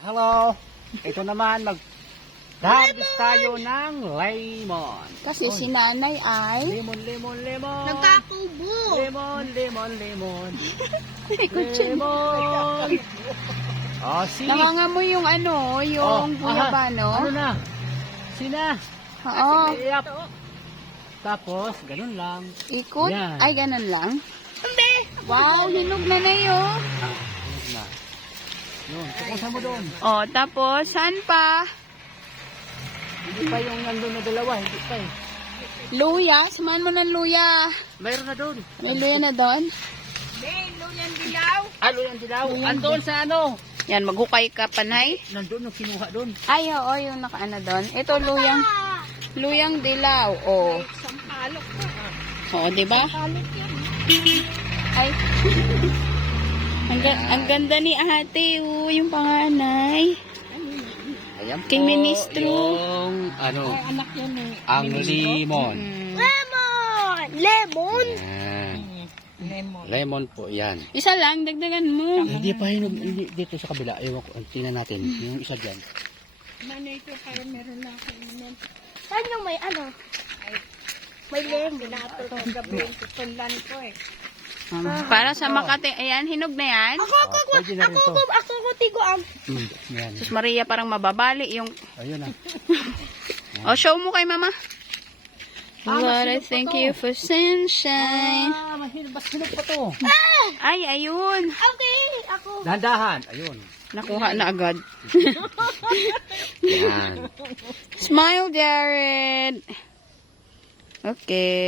Hello! Ito naman, mag-harvest tayo ng lemon. Kasi si nanay ay... Lemon. Nagkatubo. Lemon. Lemon. Si. Nangangamoy yung ano, yung guyabano. Ano na? Sina? Oo. Yap. Tapos, ganun lang. Ikot. Yan. Ay, ganun lang. Wow, hinog na na yun. Ganun na. Yun, tukusan mo doon. Oh, tapos, saan pa? Hindi pa yung nandun na dalawa, hindi pa eh. Luya. Samahan mo ng luya. Mayroon na doon. May luya na doon. Luyan dilaw. Luyan dilaw. Andun sa ano? Yan, maghukay ka, panay. Nandun yung kinuha doon. Ay, oo, yung nakaano doon. Ito, luyang dilaw. Oh. Sampalok ko. Oo, diba? Sampalok yun. Ay. Ang ganda ni ate, yung panganay. Ayan King Ministro. Yung ano, Ay, anak yun eh. ang lemon. Lemon! Lemon? Yan. Lemon. Lemon po yan. Isa lang, dagdagan mo. Hindi pa hinog, hindi dito sa kabila. Ewan ko, tingnan natin. Yung isa dyan. Mano ito, parang meron na ako inan. Saan yung may ano? Ay, may lemon. Binato ko gabi yung tutulan ko eh. Para sa Makati, ayan, hinog na yan. Pwede na rin to. Ako ko tigo ang. Yan. Sus Maria, parang mababali yung... Ayun na. Oh, show mo kay mama. mahinog Lord, I pa thank to. you for sunshine. Mas hinog pa to. Ay, ayun. Okay, ako. Dahan-dahan. Ayun. Nakuha na agad. Yan. Smile, Jared. Okay.